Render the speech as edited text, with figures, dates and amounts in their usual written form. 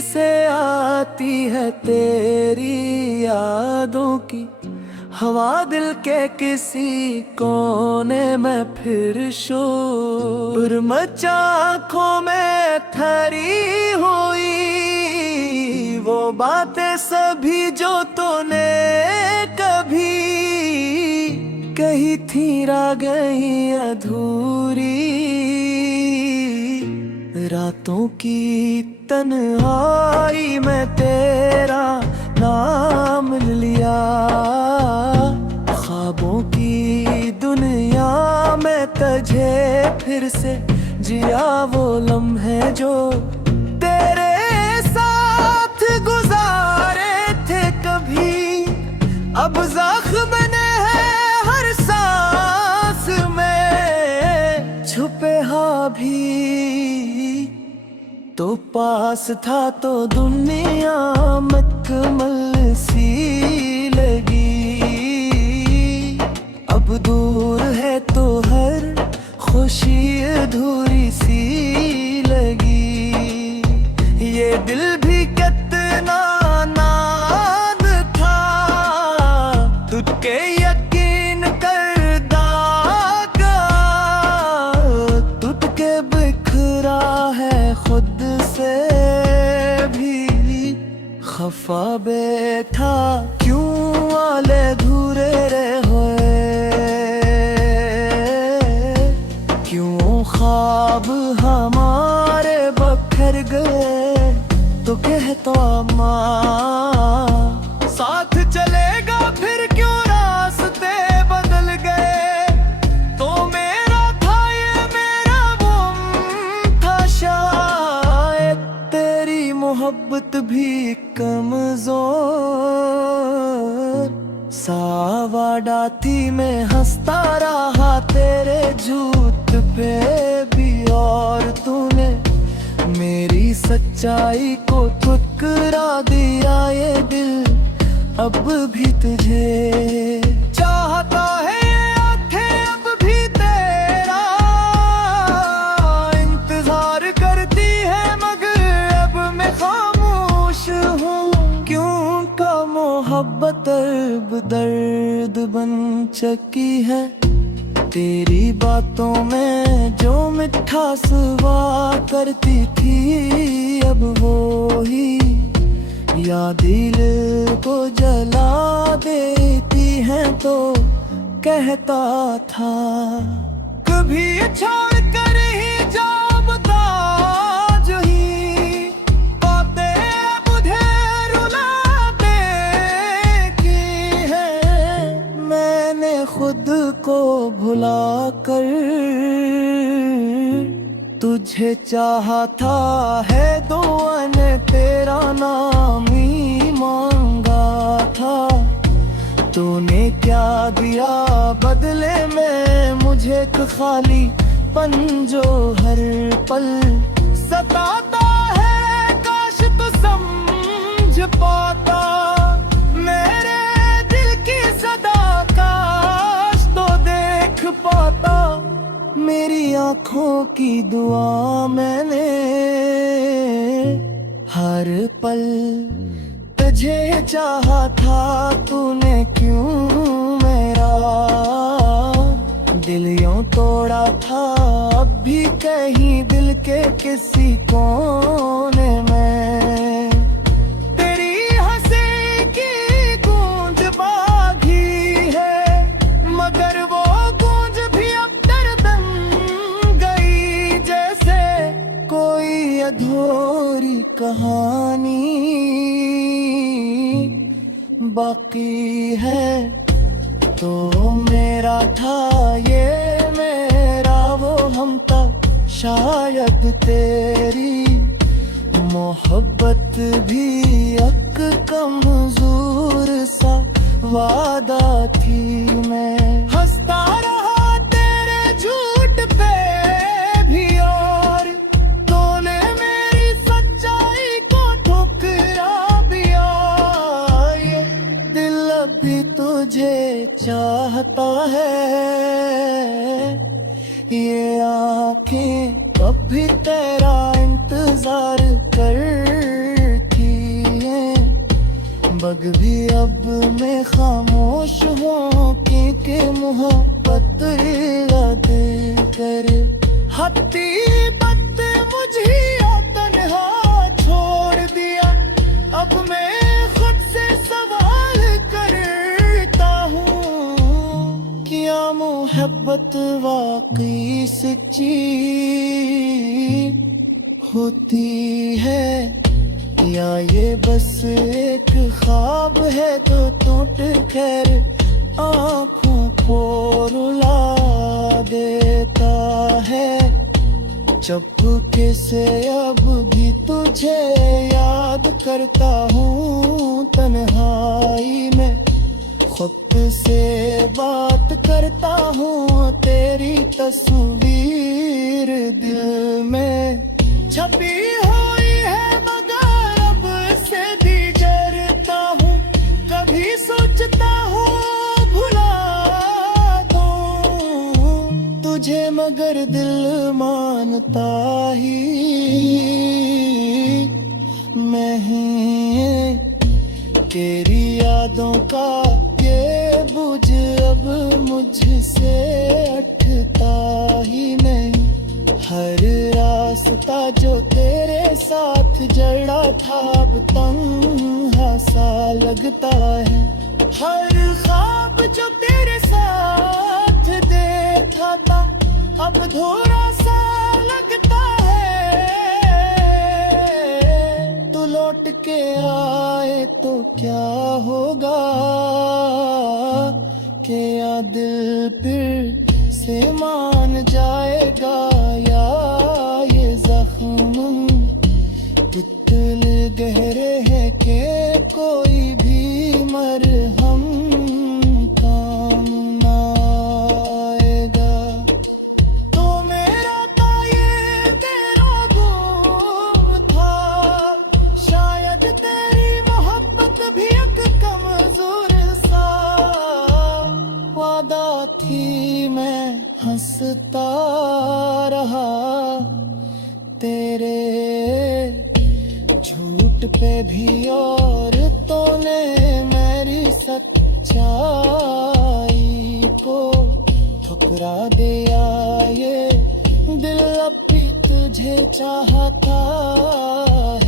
से आती है तेरी यादों की हवा दिल के किसी कोने में फिर शोर मचा आँखों में ठहरी हुई वो बातें सभी जो तूने कभी कही थी रह गई अधूरी रातों की तन्हाई में तेरा नाम लिया ख्वाबों की दुनिया में तुझे फिर से जिया वो लम्हे जो तेरे साथ गुजारे थे कभी अब ज़ख्म ने है हर सांस में छुपे हाँ भी तो पास था तो दुनिया मकमल सी लगी अब दूर है तो हर खुशी अधूरी सी लगी ये दिल भी कितना नाद था तुझके यकीन करदा तुझके बिखरा है खुद से भी खफा बैठा क्यों वाले धूरे रहे होए क्यों ख्वाब हमारे बखर गए तो कहता माँ साथ चलेगा फिर क्यों रास्ते बदल गए तो मेरा था ये मेरा गुम था शायद तेरी मोहब्बत भी कमजोर सावाडाथी में हंसता रहा तेरे झूठ पे भी और तूने मेरी सच्चाई को ठुकरा दिया ये दिल अब भी तुझे चाहता है ये आंखें अब भी तेरा इंतजार करती है मगर अब मैं खामोश हूँ क्यों का मोहब्बत अब दर्द बन चुकी है तेरी बातों में जो मिठास हुआ करती थी अब वो ही या दिल को जला देती है तो कहता था कभी छोड़ कर ही जाओ बता जो ही बातें मुझे रुलाते की है मैंने खुद को भुला कर तुझे चाहा था है दुआ ने तेरा नाम ही मांगा था तूने क्या दिया बदले में मुझे खाली पन जो हर पल सताता है काश तो समझ पाता मेरे दिल की सदा काश तो देख पाता मेरी आँखों की दुआ मैंने हर पल तुझे चाहा था तूने क्यों मेरा दिल यूं तोड़ा था अब भी कहीं दिल के किसी कोने में तेरी हंसी की गूंज बागी है मगर वो गूंज भी अब दर्दन गई जैसे कोई अधूरी कहानी बाकी है तो मेरा था ये मेरा वो हम था शायद तेरी मोहब्बत भी एक कमजोर सा वादा थी मैं हंसता रहा तेरे झूठ पे भी और तूने मेरी सच्चाई को ठुकरा दिया ये दिल अभी तुझे चाहता है ये आँखें अब भी तेरा इंतजार कर बग भी अब मैं खामोश हूँ क्योंकि मोहब्बत याद करे हत्ती बत मुझे तन्हा छोड़ दिया अब मैं खुद से सवाल करता हूँ क्या मोहब्बत वाकई सच्ची होती है या ये बस एक ख्वाब है तो टूट कर आँखों को रुला देता है चुपके से अब भी तुझे याद करता हूँ तन्हाई में खुद से बात करता हूँ तेरी तस्वीर दिल में छपी हुई है मगर अब से भी डरता हूँ कभी सोचता हूँ भुला दूँ तुझे मगर दिल मानता ही मैं ही तेरी यादों का ये बुझ अब मुझसे हटता ही नहीं हर रास्ता जो तेरे साथ जड़ा था अब तन्हा सा लगता है हर ख्वाब जो तेरे साथ देखा था अब अधूरा सा लगता है तू लौट के आए तो क्या होगा कि या दिल फिर से मान जाएगा या ये जख्म इतने गहरे हैं कि कोई भी मरहम काम ना आएगा तो मेरा था ये तेरा गुम था शायद तेरी मोहब्बत भी एक कमजोर सा वादा थी मैं हंसता रहा तेरे झूठ पे भी और तूने मेरी सच्चाई को ठुकरा दिया ये दिल अब भी तुझे चाहता है